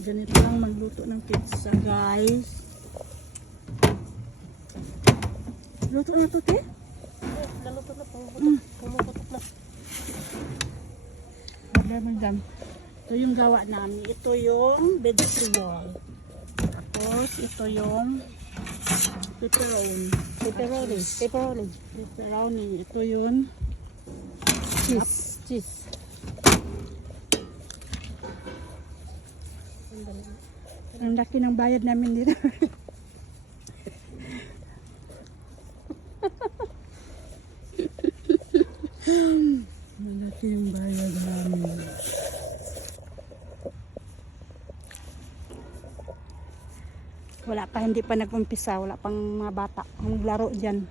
Ganito lang magluto ng pizza, guys. Luto na to, te? Naluto na, pumuputok na. Madam. Ito yung gawa namin. Ito yung vegetable. Tapos, ito yung pepperoni. Pepperoni. Ito yung cheese. Ang laki ng bayad namin dito. Malaki yung bayad namin. Wala pa, hindi pa nag-umpisa. Wala pang mga bata ang laro dyan.